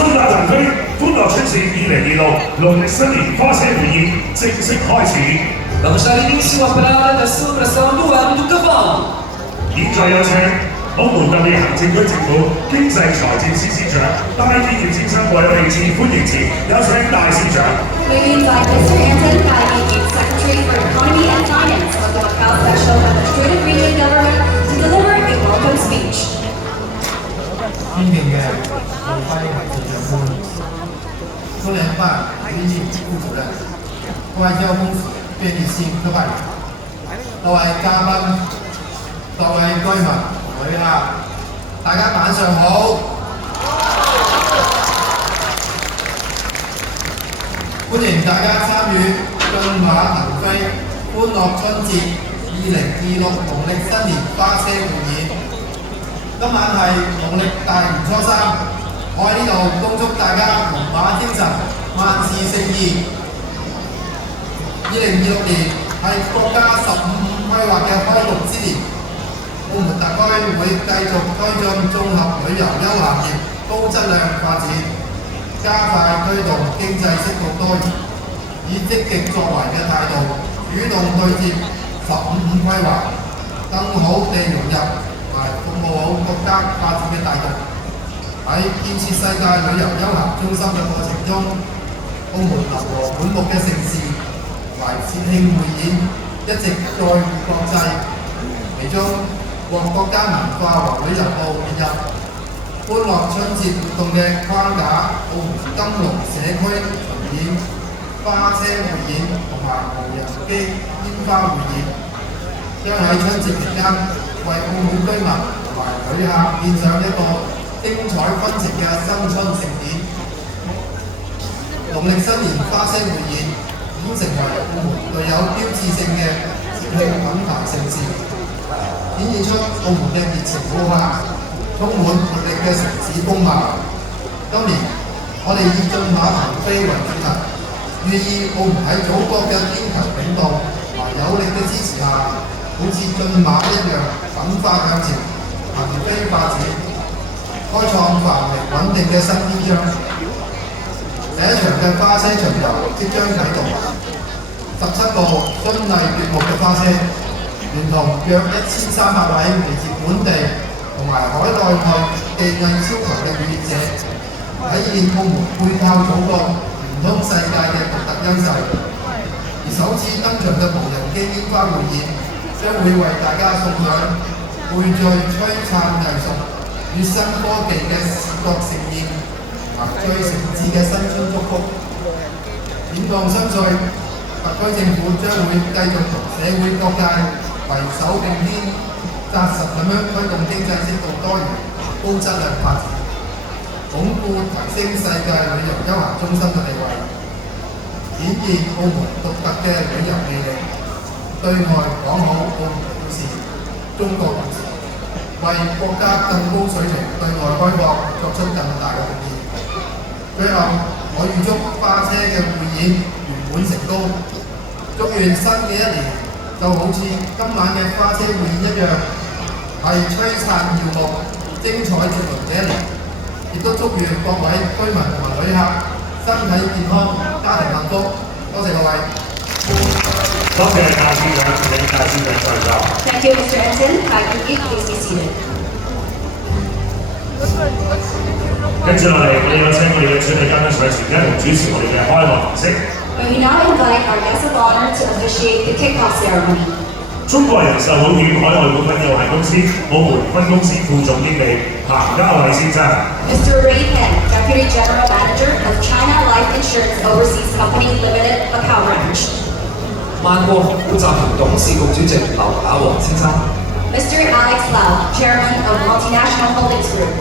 順達騰飛歡樂春節2026農曆新年花車匯演正式開始。Vamos dar início à parada da celebração do Ano do Cavalo。現在有請澳門特別行政區政府經濟財政司司長戴建業先生為我哋致歡迎詞，有請大司長。Leading by Mr. Anton Guy, Secretary for Economy and Finance of the Macau Special Administrative Region Government, to deliver a welcome speech. 尊敬嘅部輝行政長官、中聯辦經濟副主任、外交公司便利性特派員、各位嘉賓、各位居民、旅客，大家晚上好！歡迎大家參與駿馬騰飛歡樂春節2026農曆新年花車匯演。今晚係農曆大年初三，我喺呢度恭祝大家龍馬精神，萬事勝意。2026年係國家15規劃嘅開局之年，澳門特區會繼續推進綜合旅遊休閒業高質量發展，加快推動經濟適度多元，以積極作為嘅態度，主動對接15規劃，更好地融入服務好國家發展嘅大局。喺建設世界旅遊休閒中心嘅過程中，澳門流和滿目嘅盛事為節慶匯演一直在國際，其中獲國家文化和旅遊部列入歡樂春節活動嘅框架，澳門金龍社區巡演、花車匯演同埋無人機煙花匯演，將喺春節期間為澳門居民同埋旅客獻上一個精彩紛呈嘅新春盛典。農曆新年花車匯演已經成為澳門具有標誌性嘅節慶品牌盛事，顯現出澳門嘅熱情好客、充滿活力嘅城市風貌。今年我哋以駿馬騰飛為主題，寓意澳門喺祖國嘅堅強領導同埋有力嘅支持下，好似駿馬一樣奮發向前，騰飛發展，開創繁榮穩定嘅新篇章。第一場嘅花車巡遊即將啟動，17部絢麗奪目嘅花車，連同約1300位嚟自本地同埋海內外技藝超群嘅表演者，體現澳門背靠祖國、聯通世界嘅獨特優勢。而首次登場嘅無人機煙花匯演，將會為大家送上匯聚璀璨藝術與新科技嘅視覺盛宴，最誠摯嘅新春祝福。展望新歲，特區政府將會繼續同社會各界攜手並肩，紮實咁樣推動經濟適度多元、高質量發展，鞏固提升世界旅遊休閒中心嘅地位，展現澳門獨特嘅旅遊魅力，對外講好澳門故事、中國故事，為國家更高水平對外開放作出更大嘅貢獻。最後，我預祝花車嘅匯演圓滿成功，祝願新嘅一年就好似今晚嘅花車匯演一樣，係璀璨耀目、精彩絕倫嘅一年。亦都祝願各位居民同埋旅客身體健康、家庭幸福。多謝各位。多謝大司長，請大司長上座。Thank you, Mr. Anton. Please be seated. 跟住落嚟，我哋有請我哋嘅主禮嘉賓上前一同主持我哋嘅開幕儀式。We now invite our guest of honor to officiate the kickoff ceremony. 中國人壽保險海外股份有限公司澳門分公司副總經理彭家偉先生。Mr. Ray Pen, Deputy General Manager of China Life Insurance Overseas Company Limited, Macau Branch. 萬國股集團董事局主席劉亞和先生。Mr. Alex Lau, Chairman of Multinational Holdings Group.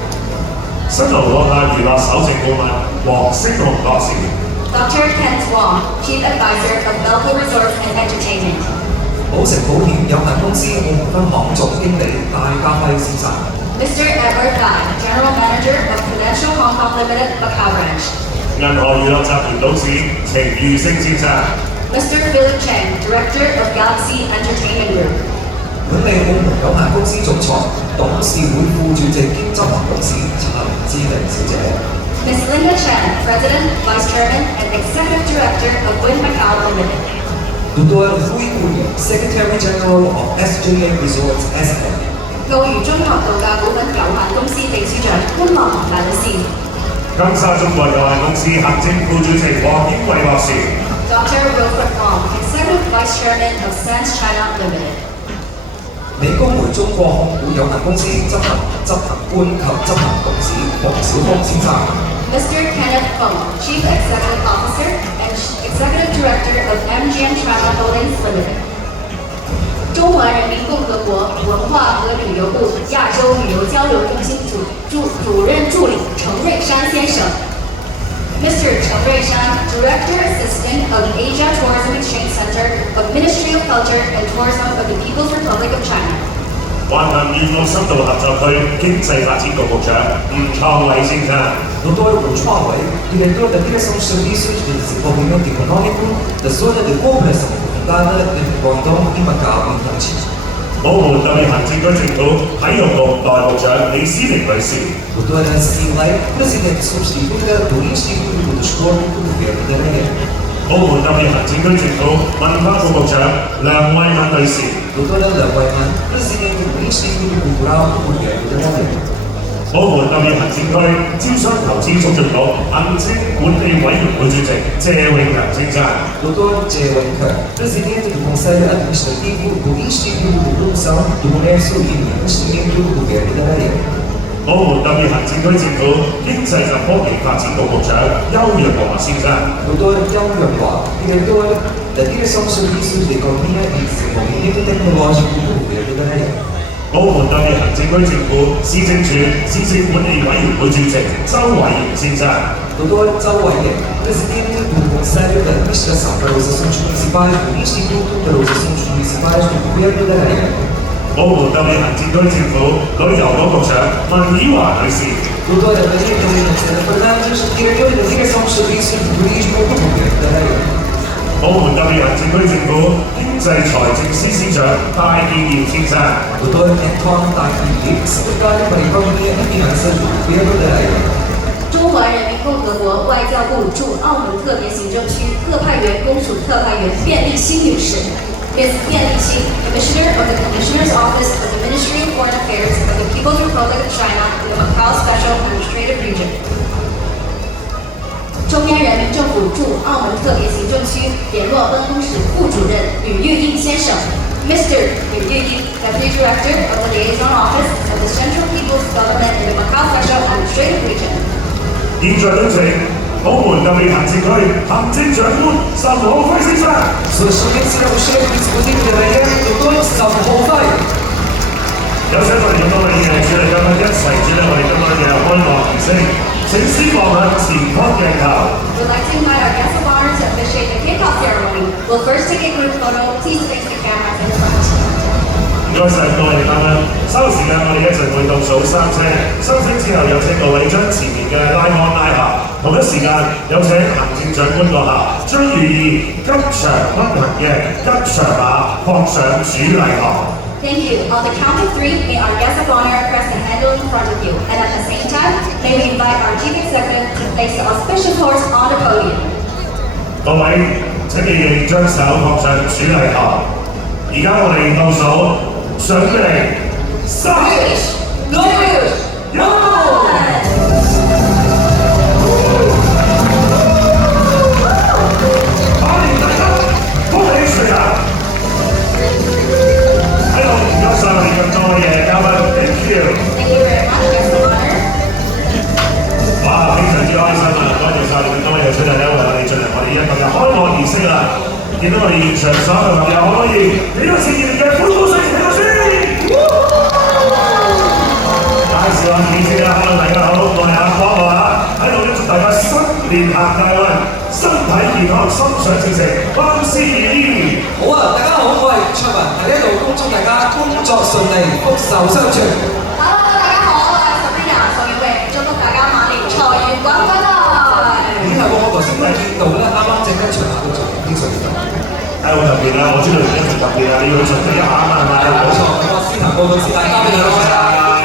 新濠落亞娛樂首席顧問黃星龍博士。Dr. Kent Wong, Chief Advisor of Belco Resorts and Entertainment. 寶城保險有限公司澳門分行總經理戴家輝先生。Mr. Edward Guy, General Manager of Prudential Hong Kong Limited, Macau Branch. 銀河娛樂集團董事程裕升先生。Mr. Philip Cheng, Director of Galaxy Entertainment Group. 管理澳門有限公司總裁、董事會副主席兼執行董事陳志玲小姐。Ms. Linda Chen, President, Vice Chairman, and Executive Director of Wynn Macau Limited. Dr. Hui Wu, Secretary General of SJA Resorts SM. 澳娛綜合度假股份有限公司秘書長潘樂文女士。金沙中國有限公司行政副主席黃英偉博士。Dr. Wilfred Wong, Executive Vice Chairman of Sands China Limited. 美高梅中國控股有限公司執行官及執行董事黃小峰先生。Mr. Kenneth Fung, Chief Executive Officer and Executive Director of MGM Travel Holdings Limited. 中华人民共和国文化和旅游部亚洲旅游交流中心主任助理程瑞山先生。Mr. Chen Ruishan, Director Assistant of Asia Tourism Exchange Center of Ministry of Culture and Tourism of the People's Republic of China. 橫琴粵澳深度合作區經濟發展局局長吳創偉先生。Dr. Wu Chuanwei, Director de Direção de Serviços de Desenvolvimento Econômico da Zona de Cooperação Aprofundada de Guangdong e Macau em Hanqi. 澳門特別行政區政府體育局代局長李思玲女士。Doutora Silei, Presidente Substituta do Instituto do Desporto do Governo da Ilha. 澳門特別行政區政府文化局局長梁慧敏女士。Doutora Lan Weiman, Presidente do Instituto Cultural do Governo da Ilha. 澳門特別行政區招商投資促進局行政管理委員會主席謝永強先生。Dr. Jie Wenke, Presidente do Conselho Administrativo do Instituto de Promoção do Comércio e Investimento do Governo da Ilha. 澳門特別行政區政府經濟及科技發展局局長邱若華先生。Dr. Yao Yuanhua, Diretor da Direção de Serviços de Economia e Desenvolvimento Tecnológico do Governo da Ilha. 澳門特別行政區政府市政署市政管理委員會主席周偉賢先生。Dr. Zhao Weiyan, Presidente do Conselho de Administração para as Ações Municipais do Instituto para as Ações Municipais do Governo da Ilha. 澳門特別行政區政府旅遊局局長文以華女士。Doutora Maria Helena Sena Fernandes, Diretora da Direção de Serviços de Turismo do Governo da Ilha. 澳門特別行政區政府經濟財政司司長戴建業先生。Dr. Anton Taquili, Secretário para a Economia e Finanças do Governo da Ilha. 中华人民共和国外交部驻澳门特别行政区特派员公署特派员卞立新女士。Ms. 卞立新, Commissioner of the Commissioner's Office of the Ministry of Foreign Affairs of the People's Republic of China in the Macau Special Administrative Region. 中央人民政府驻澳门特别行政区联络办公室副主任吕玉英先生。Mr. Liu Yuying, Deputy Director of the Liaison Office of the Central People's Government in the Macau Special Administrative Region. 現在有請澳門特別行政區行政長官岑浩輝先生。Sua Excelência o Chefe do Executivo da Ilha, Dr. Sam Hofai. 有請我哋咁多位嘅主禮嘉賓一齊主禮我哋今晚嘅開幕儀式。請先望向前方鏡頭。We'd like to invite our guests of honor to officiate the kickoff ceremony. We'll first take a group photo. Please face the camera in front. 唔該曬各位嘉賓，稍後時間我哋一齊會倒數3聲，收聲之後有請各位將前面嘅拉杆拉下，同一時間有請行政長官閣下將寓意吉祥不行嘅吉祥馬放上主禮堂。Thank you. On the count of 3, may our guests of honor press the handle in front of you. And at the same time, may we invite our Chief Executive to place the auspicious horse on the podium. 各位請你哋將手放上主禮堂。而家我哋倒數，準備3、2、1。歡迎大家，恭喜水下！喺度唔該曬我哋咁多嘅嘉賓 ，thank you。Thank you very much, guests of honor. 哇，非常之開心啊！多謝曬你哋今日又出嚟咧，為我哋進行我哋一個嘅開幕儀式啦。見到我哋現場所有朋友可唔可以俾個熱烈嘅歡呼聲俾我先？介紹下面先啦，Hello大家好，我係阿方啊，喺度祝大家新年行大運，身體健康，心想事成，萬事如意。好啊，大家好，我係卓文，喺呢度恭祝大家工作順利，福壽相傳。Hello， 大家好，我係 Sabrina 宋耀榮，祝福大家馬年財源滾滾來。咦係喎，我頭先都見到咧，啱啱正一場都做啲水嘅。係好特別啦，我知道而家仲特別啊，你要去準備一下啊嘛，係咪？冇錯，咁我先行報告先，大家交俾你啦。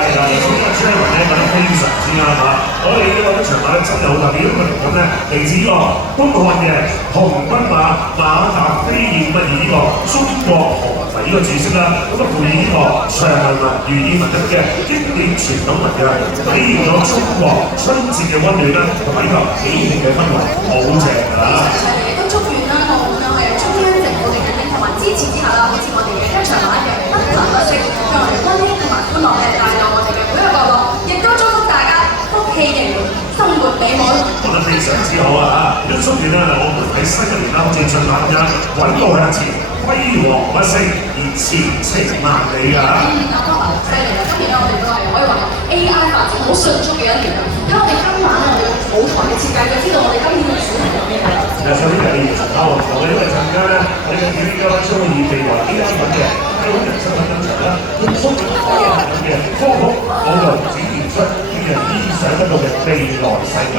係啦，咁啊，張文咧，非常之啱啊！我哋呢個場馬咧真係好特別，咁嚟緊咧嚟自呢個東漢嘅紅軍馬馬踏飛燕乜以呢個中國河為呢個注釋啦，咁啊配以呢個長文文、寓意文咁嘅經典傳統文嘅，體現咗中國春節嘅溫暖啦，同埋呢個喜慶嘅氛圍，好正啊！亦都祝願啦，我哋中央政府嘅引領同埋支持之下啦，好似我哋嘅一場馬一樣不貧不息，讓我哋溫馨同埋歡樂嘅帶到我哋嘅每一個角落，亦都祝福大家福氣盈門，生活美滿。講得非常之好啊！亦都祝願咧，我們喺新一年啦，好似進馬咁樣穩步向前，輝煌不息，而前程萬里㗎。阿哥啊，犀利啦！今年咧，我哋都係可以話 AI 發展好迅速嘅一年啦。咁我哋今晚咧，我哋舞台嘅設計，就知道我哋今年嘅主題係咩啦？首先係要從歐我哋因為陣間咧，我哋嘅表演家將會以被話 AI 品嘅香港人身份登場啦，用充滿可能嘅科學網絡展現出令人意想不到嘅未來世界。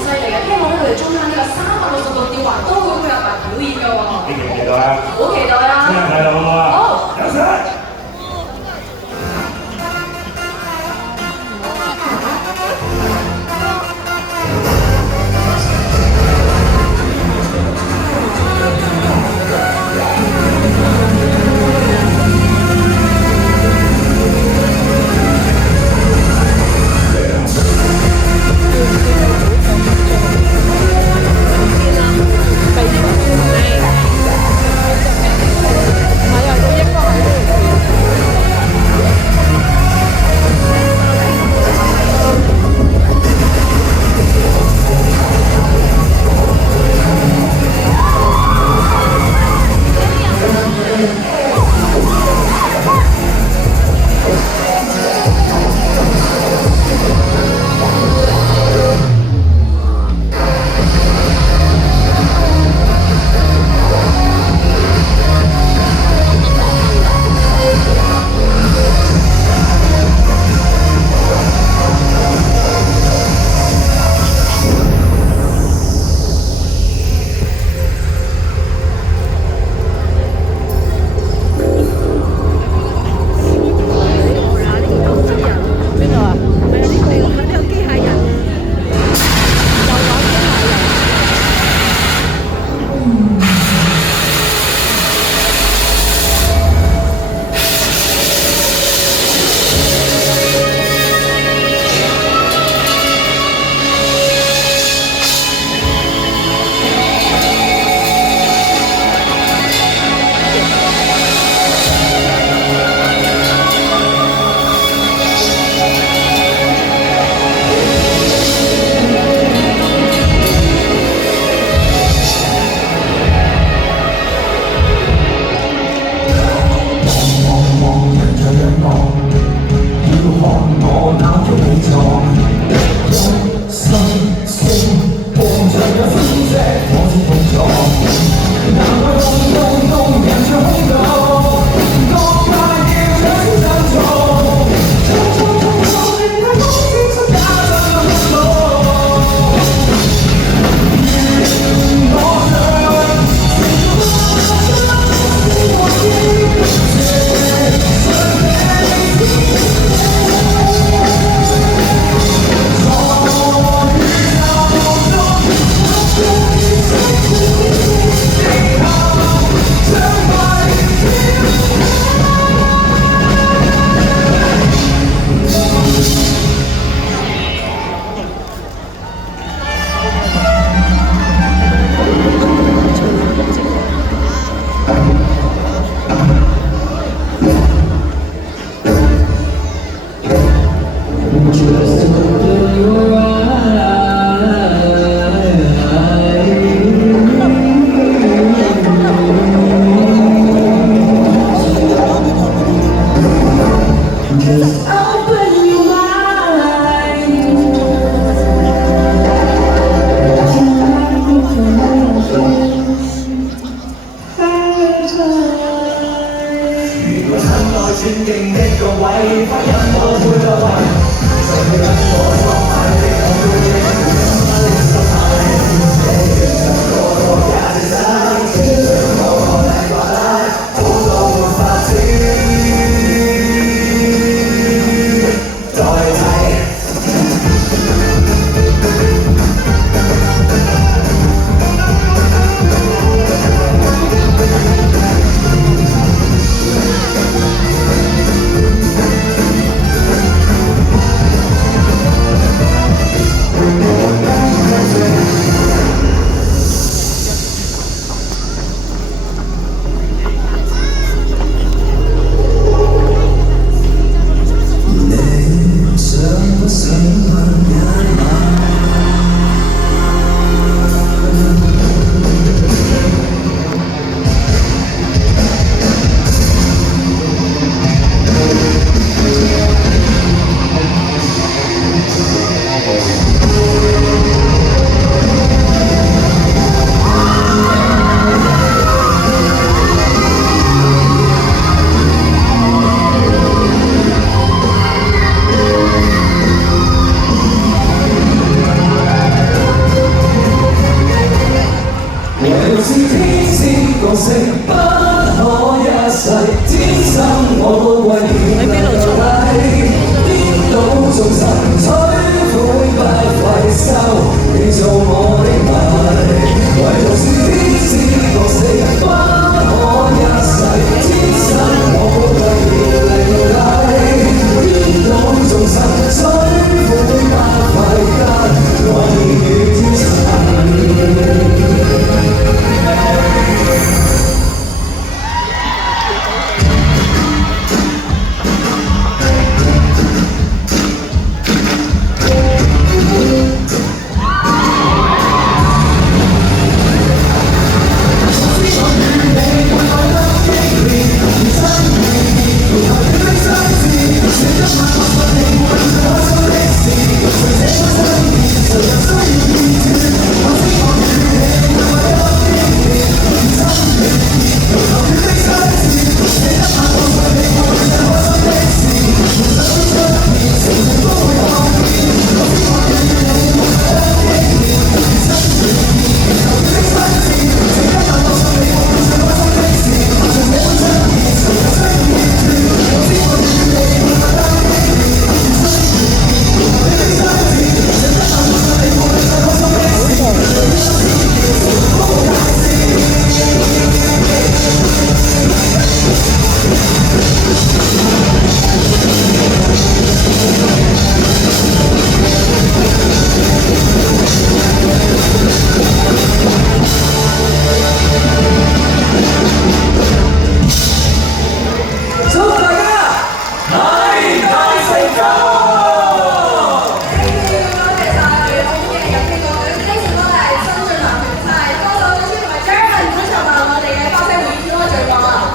犀利啊！希望咧佢哋中間呢個360度吊環都會配合埋表演嘅喎。你期唔期待啊？好期待啊！聽日睇啦，好唔好啊？好，有請。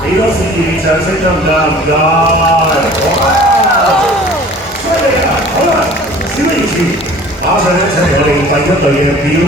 幾多熱烈掌聲得唔得？唔該，哇！犀利啊！好啦，事不宜遲，馬上咧請嚟我哋第一隊嘅表演。